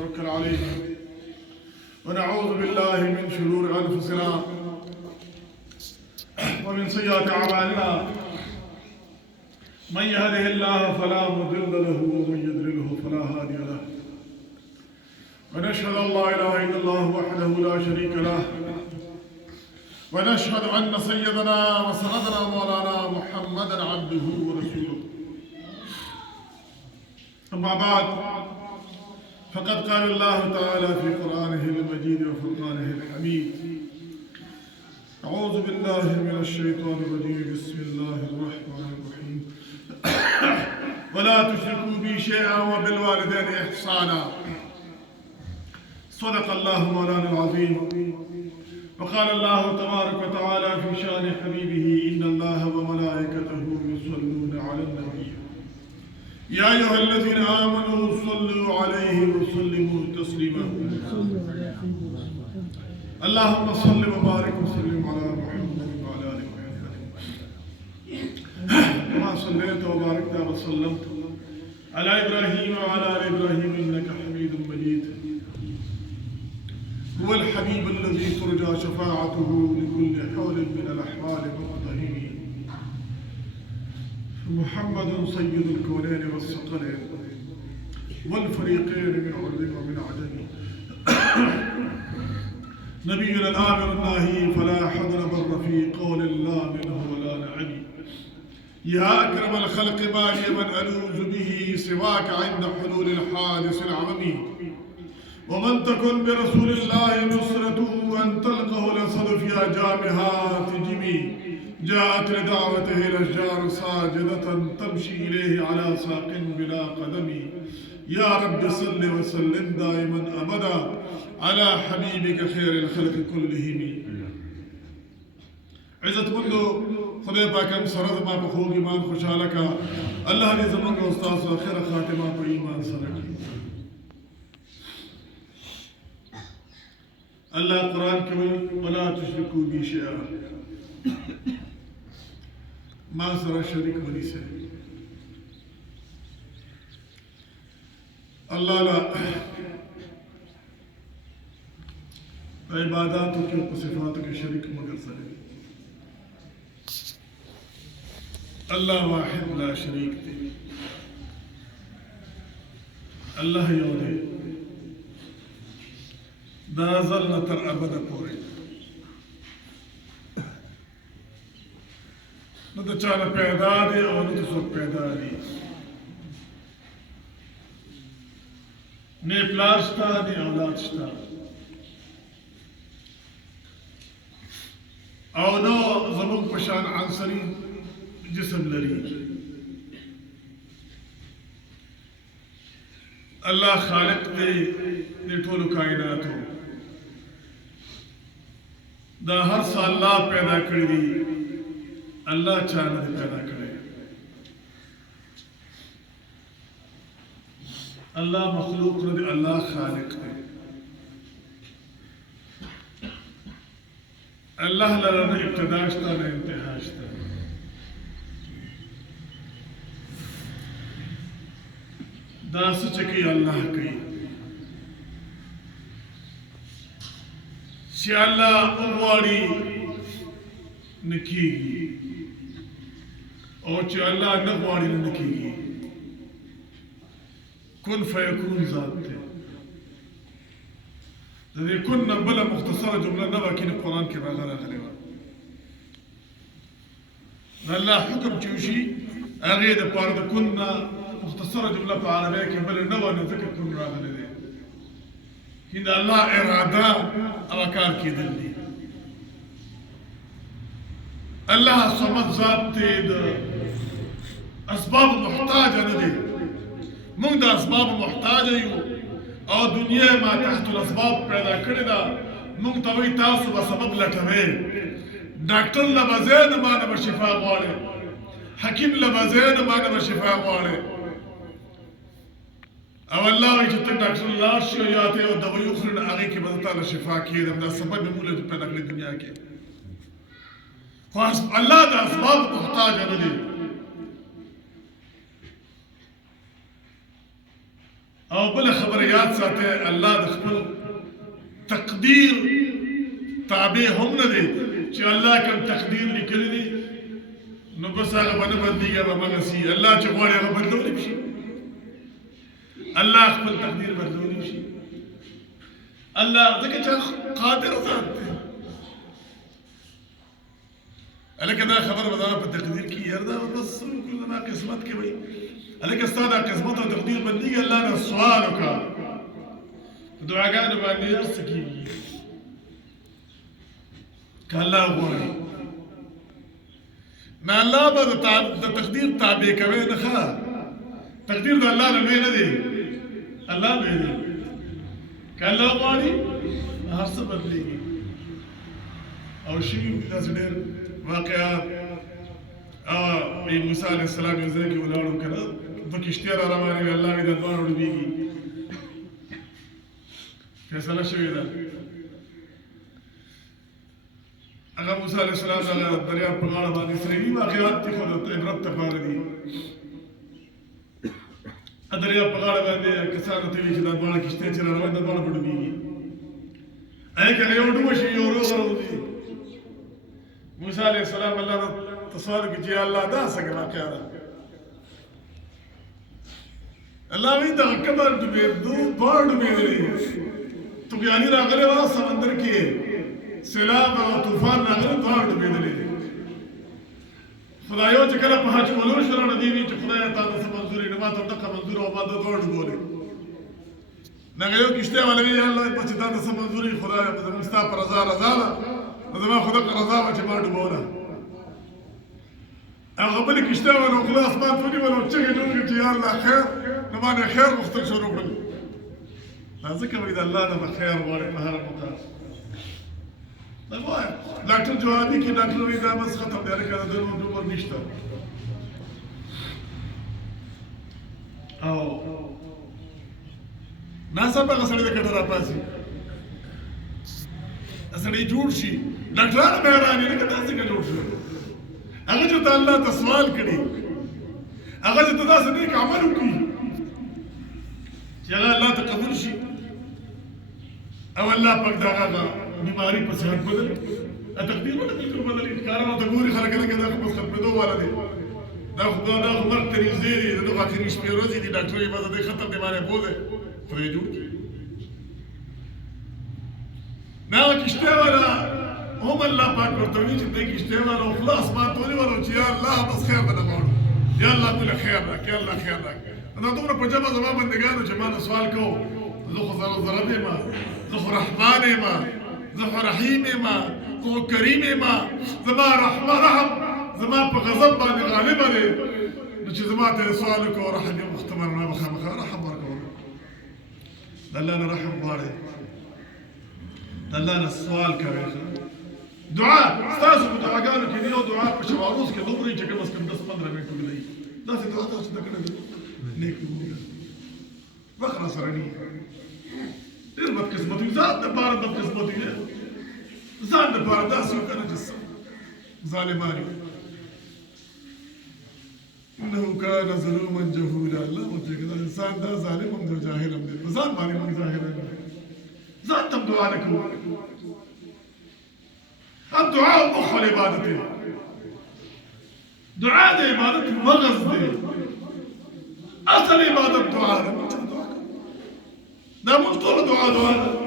ونتوكل عليه ونعوذ بالله من شرور أنفسنا ومن سيئات أعمالنا من يهده الله فلا مضل له ومن يضلله فلا هادي له ونشهد أن لا إله إلا الله وحده لا شريك له ونشهد أن سيدنا وسندنا مولانا محمدا عبده ورسوله أما بعد فقد قال الله تعالى في قرآنه المجيد وفرقانه الحميد أعوذ بالله من الشيطان الرجيم بسم الله الرحمن الرحيم ولا تشركوا بي شيئا وبالوالدين إحسانا صدق الله مولانا العظيم وقال الله تبارك وتعالى في شأن حبيبه إن الله وملائكته يصلون على النبي يا أيها الذين آمنوا صلوا عليه وسلموا تسليما اللهم صل وبارك وسلم على محمد وعلى آله وصحبه كما صليت وباركت وسلمت على إبراهيم وعلى آل إبراهيم إنك حميد مجيد هو الحبيب الذي ترجى شفاعته لكل حول من الأحوال والطهير محمد سيد الكونين والثقلين والفريقين من عرب ومن عجم نبينا الآمر الناهي فلا حضر بر في قول الله منه ولا نعم يا أكرم الخلق ما لي من ألوذ به سواك عند حلول الحادث العممي ومن تكن برسول الله نصرته أن تلقه الأسد في جامهات جمي جاءت لدعوته الأشجار ساجدة تمشي إليه على ساق بلا قدم يا رب صل وسلم دائما أبدا على حبيبك خير الخلق كلهم عزت منذ خدای پاکم سرد ما بخوگ ایمان خوشحاله کا اللہ نے زمان کو استاذ آخر خاتمہ کو ایمان سرکی اللہ قرآن کے ولا تشرکو بی شیئا ما سر شرک بنی سے اللہ لا عباداتوں کے صفاتوں کے شرک مگر سرے اللہ واحد لا شریک دے اللہ یودے دا ظل تر ابد پورے نہ تو چانا پیدا دے اور نہ تو سب پیدا دے نے پلاشتا نے اولادشتا او نو زمون پشان عنصری جسم لري الله خالق دے ټول کائناتو دا هر څه الله پیدا کړی دي الله چانه پیدا کړی الله مخلوق نه دی الله خالق دی الله لره نه ابتدا شته نه انتها شته دا سچکی اللہ کئی چی اللہ امواری نکی گی اور چی اللہ نغواری نکی گی کن فیکون ذات تے دے کن نبلا مختصر جملہ نبا کی قرآن کے بغیر خلیوہ اللہ حکم چوشی اغید پارد کننا مختصرة جملة في عربية كمبل نوى نذكر كل راغل دي هنا الله إرادة أوكار كي دلدي الله صمد ذات تيد أسباب محتاجة ندي من دا أسباب محتاجة يو أو دنيا ما تحت الأسباب پیدا کرده من توي تاسو بسبب لټوي ډاکټر لبزين ما نه شفا غواړي حکیم لبزين ما نه شفا غواړي او الله چې ته ډاکټر الله شو یا ته او دوا یو خورن هغه کې به تعالی شفا کړي دا سبب به مولا پیدا کړی دنیا کې خاص الله د اسباب محتاج نه دي او بل خبر یاد ساته الله د خپل تقدیر تابع هم نه دی چې الله کوم تقدیر لیکلی دی نو بس هغه باندې بدلیږي به مغسي الله چې غواړي هغه بدلولی شي الله خپل تقدیر بدلولی شي الله ځکه چې قادر ذات دی الکه دا خبر ودا په تقدیر کې یردا بس کله ما قسمت کې وي الکه ستاسو قسمت او تقدیر بدلیږي الله نه سوال وکړه دعاګانو باندې ارس کیږي کله غواړي نه الله به د تقدیر تابع کوي نه ښه تقدیر د الله نه نه دی الله نه دی کله غواړي هر څه بدلیږي او شي داسې ډېر واقعات موسی علیه السلام یو ځای کې ولاړو که نه دوه کشتۍ را روانې وي الله وي دا دواړه ډوبېږي فیصله شوې ده هغه موسی علیه السلام هغه دریاب په غاړه باندې اسرائیلي واقعات دي خو د عبرت لپاره دي دریاب په غاړه باندې کسانو ته وایي چې دا دواړه کشتۍ چې را روانې دا دواړه به ډوبېږي که یو ډوبه شي یو روغ راوځي موسی علیه السلام الله ته سوال وکړي چې یا الله دا څنګه واقعه ده الله وایي دغه کبر ډوبېدو دواړه ډوبېدلي طغیاني راغلی وه سمندر کې سیلاب او طوفان راغلی دواړه ډوبېدلي خدایو چې کله په حج کولو شروع نه دی وي چې خدایه تا ته څه منظور یې نه ما ته دغه منظور او ما ته دواړه ډوبولې دغه یو کشتۍ والا وایي یا الله چې تا ته څه منظور یې خدایه زموږ ستا په رضا رضا ده زما خو دغه رضا وه چې ما ډوبوله هغه بلې کشتۍ والا خوله اسمان ته ونیوله او چغې جوړ کړې چې یا الله خیر نو ما نه خیر غوښتل شروع کړل دا ځکه وایي د الله نه به خیر غواړې په هره موقع دا وایه ډاکټر جوابي کې ډاکټر وایي دا بس ختم دی هلکه د نور عمر نشته او ناڅاپه هغه سړی د کټه راپاڅي سړی جوړ شي ډاکټران به حیران وي لکه دا څنګه جوړ شو هغه چې ته الله ته سوال کړي هغه چې ته داسې نیک عمل وکړي چې هغه الله ته قبول شي او الله پاک د هغه بیماري په صحت بدل تقدیر ونه بالکل بدلې کارونه ته ګوري خلک لکه دا خو بس ختمېدو والا دی دا خو مرګ ته نږدې دی دغه آخري شپې ورځې دي ډاکټر یې بس دی ختم دی باندې بوځي خدای جوړ کړي نه کشتۍ والا هم الله پاک ورته وایي چې دی کشتۍ والا او خلاص ما ته ونیولو چې یا الله بس خیر به نه غواړو یا الله موږ له خیر راکړي یا الله خیر راکړي دا دومره په جمع زما بندګانو چې ما نه سوال کوو زه خو ضرب یم زه خو رحمان یم زه خو رحیم یم زه خو کریم یم زما رحم زما په غضب باندې غالبه دی نو چې زما ته سوال وکړو رحم یم مختمر نه به خامخا رحم ورکوم د الله نه رحم غواړئ د الله نه سوال کوئ دعا ستاسو په دعاګانو کې یو دعا په شواروز کې دومره چې کم از کم 10-15 منټه ولګي داسې دعا تاسو ته کړی نیک وخت را سره نه ډېر بدقسمتي ځان دپاره بدقسمتي دی ځان دپاره داسې وکړه چې ظالمان یو انه کان ظلوما جهولا الله وتعالى دا انسان دا ظالم هم دی جاهل هم دی په ځان باندې موږ ظاهر ځان ته دعا نه کوو الدعاء مخ العبادة دعاء ده عبادة مغز ده أصل عبادة دعاء ده مفتوح دعاء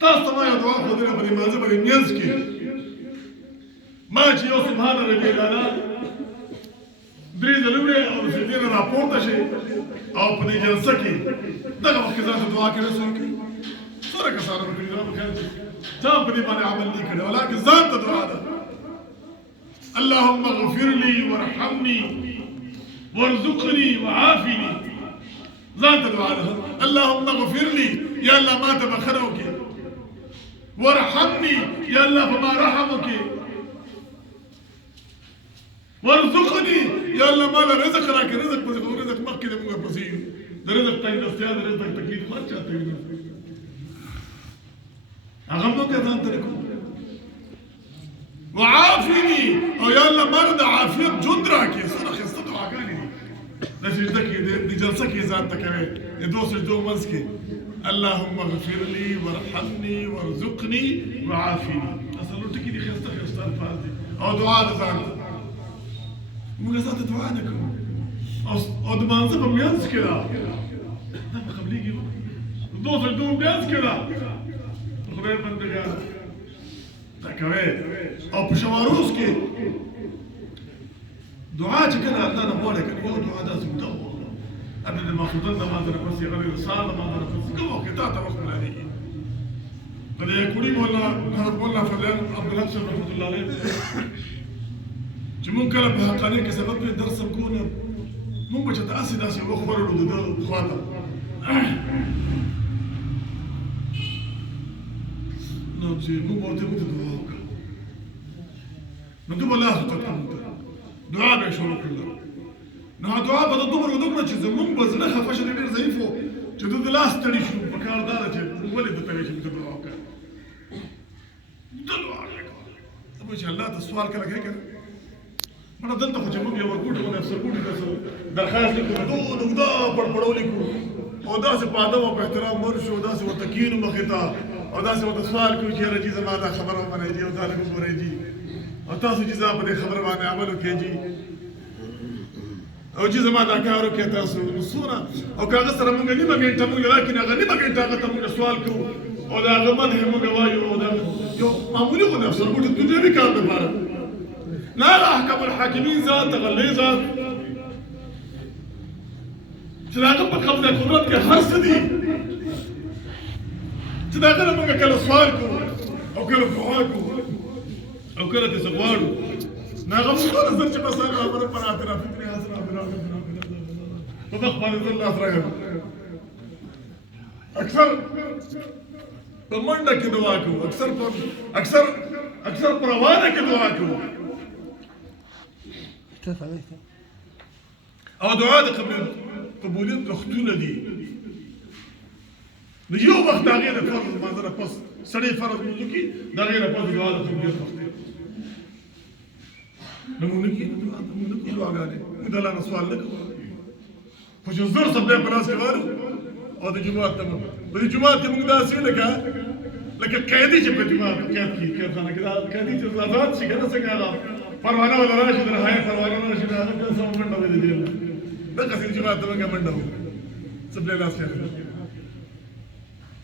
تاسما يا دعاء خذنا بني مازه بني نيزكي ما جيو سبحان ربي الأعلى دريد الأولى أو سيدنا راپورته شي أو بدي جلسة كي دغه وخت ذات دعاء کې رسول کی سره کسانو په دې راو کې تام په دې باندې عمل نه کړي ولکه ذات دعا ده اللهم اغفر لي وارحمني وارزقني وعافني ذات دعا ده اللهم اغفر لي يا الله ما تبخروك وارحمني يا الله فما رحمك وارزقني يا الله ما له رزق راك رزق بس رزق مكه ده موږ پسې د رزق تای دستیاب رزق تکلیف ما چاته وي هغه موږ ځان ته کو وعافني او يا الله مرض عافيت جند راکې سره خسته دعاګانې د سجده کې د جلسه کې ځان ته کوي د دوه سجدو منځ کې اللهم اغفر لي وارحمني وارزقني وعافني اصل ټکی دي خسته الفاظ دي او دعا د ځان موږ ذات دعا نه کوو او د مانځه په میانځ کې دا په قبليږي دوه سجدو میانځ کې دا خدای بندګان دا کوي او په شواروز کې دعاء كذا الله نبغى لك اليوم دعاء لازم تدور قبل ما فضلنا ما درنا بس يغير رسالة ما درنا بس كم وقت تعرف من هذه قد يكوني ولا هذا ولا فلان عبد الحسن رحمة الله عليه جمون كلام بهقاني كسبب لي درس مكون مو بس تأسي ناس يوخر له خاطر نعم زين مو مرتبط دعاء من دون الله تكلم دعاء به شروع كله نه دعاء به دومره ودومره چې زمون بزنه خفه شې ډېر ضعیف وو چې د لاس تړي شو په کار دار چې ولې د توې چې دعا وکړه دعا وکړه چې الله ته سوال کړه کوي مړه دلته خو چې موږ یو ورکوټ باندې افسر کوټ تاسو درخواست وکړو نو دا پړپړول کو او دا سه پاده او په احترام مر شو دا سه وتکین مختا او دا سه سوال کوي چې راځي زما دا خبره باندې دی او دا له ګورې دي او تاسو چې زما په خبره باندې عمل وکړي او چې زما دا کار وکړي تاسو نصونه او کاغذ سره مونږ نیمه ګنټه مونږ لکه هغه نیمه ګنټه هغه ته مونږ سوال کوو او دا هغه باندې مونږ وایو او دا یو معمولی خو نفس ورکوټ د دې کار لپاره نه احکام الحاکمین ذات تغلی ذات چې دا هغه په قبضه قدرت کې هر څه دي چې دا هغه مونږ کله سوال کوو او کله دعا کوو او کله دې غواړو ناغم خبر زر چې بس خبره پر اعتراف فکر حاصل په وخت باندې الله سره اکثر په منډه کې دعا کوو اکثر پر روانه کې دعا کوو او دعا د قبولیت وختونه دي نو یو وخت هغه د فرض منظره پس سړی فرض منځو کې دا غیر په دعا د قبولیت وخت نمونه کې دعاګانې موږ الله نه سوال وکړو خو چې زور سبب په لاس کې وارو او د جمعات ته په جمعات کې موږ داسې لکه قیدی چې په جمعات کې خانه کې دا قیدی چې آزاد شي کنه څنګه هغه پروانه ولا راشي در هاي پروانه راشي دا هغه څه منډه وې دي دا کسي جمعات ته موږ منډه وې سبب لاس کې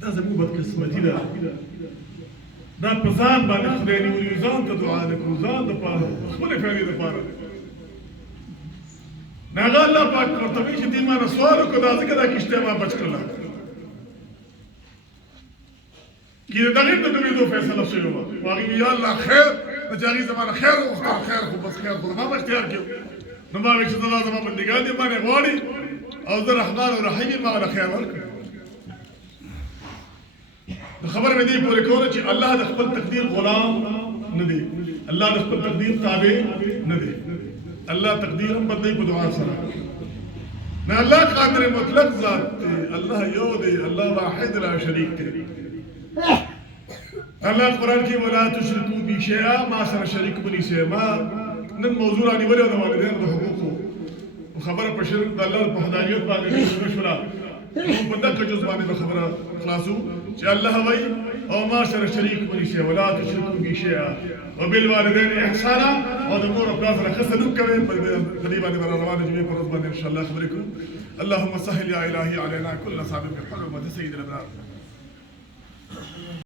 دا زموږ بدقسمتي ده دا په ځان باندې خدای نیولي ځان ته دعا نه کوو ځان دپاره خپلې فایدې دپاره نه هغه الله پاک ورته وایي چې دې ما نه سوال وکړو دا ځکه دا کښتۍ ما بچ کړله کې د دغې د دوېدو فیصله شوې وه خو هغې وایي یا الله خیر د چې هغې زما نه خیر وغوښتل خیر خو بس خیر خو زما به اختیار کړو نو ما وایي چې دا زما بندګان دي ما نه غواړي او زه رحمان او رحیم یم ما له خیر ورکړم خبر مې دې پورې کوله چې الله د خپل تقدیر غلام نه دی الله د خپل تقدیر تابع نه دی الله تقدیر هم بدلی په دعا سره نه الله قادر مطلق ذات دی الله یو دی الله واحد لا شریک دی الله قرآن کې ولا تشرکو بی شیئا ما سره شریک بنی شی ما نن موضوع رانی ولې د والدینو د حقوقو خبره په شرک د الله په حدانیت باندې شولا په دغه جز باندې خبره خلاصو چې الله وایي او ما سره شریک بنی شی ولا تشرکو بی شیئا وبالوالدین احسانا او د مور او پلار سره ښه سلوک کوئ په دې باندې به روانه جمعې په ورځ باندې ان شاء الله خبرې کوو اللهم سهل يا الهي علينا كل صعب بحرمة سيد الابرار